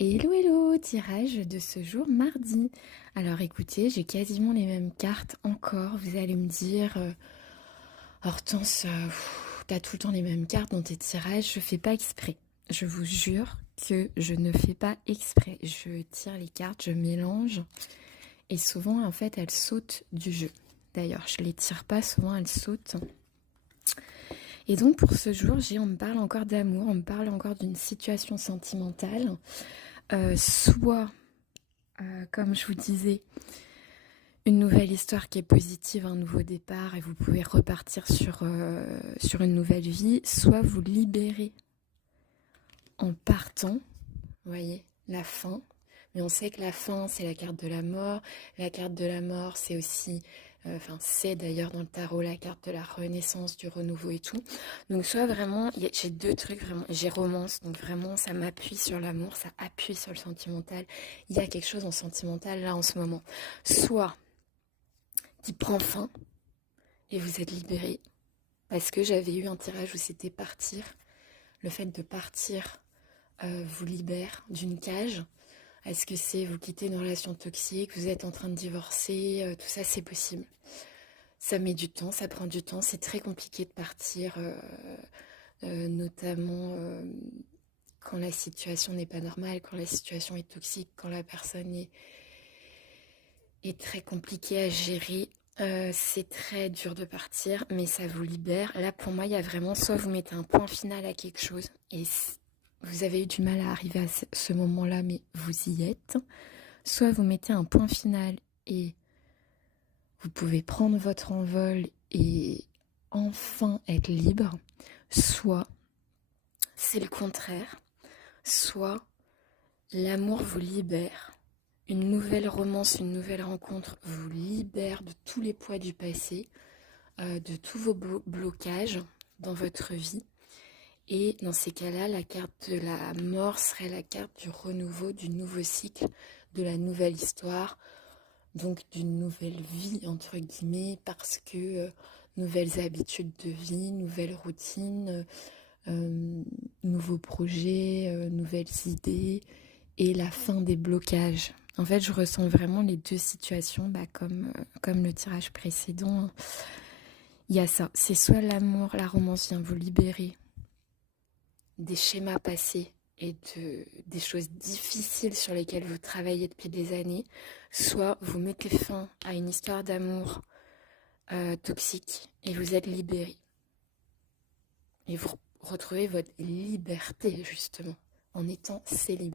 Hello hello, tirage de ce jour mardi. Alors écoutez, j'ai quasiment les mêmes cartes encore. Vous allez me dire, Hortense, t'as tout le temps les mêmes cartes dans tes tirages. Je fais pas exprès. Je vous jure que je ne fais pas exprès. Je tire les cartes, je mélange et souvent en fait elles sautent du jeu. D'ailleurs, je les tire pas, souvent elles sautent. Et donc pour ce jour, on me parle encore d'amour, on me parle encore d'une situation sentimentale. Soit comme je vous disais, une nouvelle histoire qui est positive, un nouveau départ et vous pouvez repartir sur une nouvelle vie, soit vous libérez en partant, vous voyez, la fin. Mais on sait que la fin, c'est la carte de la mort. La carte de la mort, c'est aussi, c'est d'ailleurs dans le tarot la carte de la renaissance, du renouveau et tout. Donc soit vraiment, j'ai deux trucs vraiment, j'ai romance, donc vraiment ça m'appuie sur l'amour, ça appuie sur le sentimental. Il y a quelque chose en sentimental là en ce moment. Soit qui prend fin et vous êtes libéré, parce que j'avais eu un tirage où c'était partir. Le fait de partir vous libère d'une cage. Est-ce que c'est vous quitter une relation toxique, vous êtes en train de divorcer, tout ça c'est possible. Ça met du temps, ça prend du temps, c'est très compliqué de partir, notamment quand la situation n'est pas normale, quand la situation est toxique, quand la personne est très compliquée à gérer. C'est très dur de partir, mais ça vous libère. Là, pour moi, il y a vraiment soit vous mettez un point final à quelque chose et vous avez eu du mal à arriver à ce moment-là, mais vous y êtes. Soit vous mettez un point final et vous pouvez prendre votre envol et enfin être libre. Soit c'est le contraire. Soit l'amour vous libère. Une nouvelle romance, une nouvelle rencontre vous libère de tous les poids du passé, de tous vos blocages dans votre vie. Et dans ces cas-là, la carte de la mort serait la carte du renouveau, du nouveau cycle, de la nouvelle histoire, donc d'une nouvelle vie, entre guillemets, parce que nouvelles habitudes de vie, nouvelles routines, nouveaux projets, nouvelles idées, et la fin des blocages. En fait, je ressens vraiment les deux situations, comme le tirage précédent. Il y a ça, c'est soit l'amour, la romance vient vous libérer des schémas passés et des choses difficiles sur lesquelles vous travaillez depuis des années, soit vous mettez fin à une histoire d'amour toxique et vous êtes libéré. Et vous retrouvez votre liberté, justement, en étant célibataire.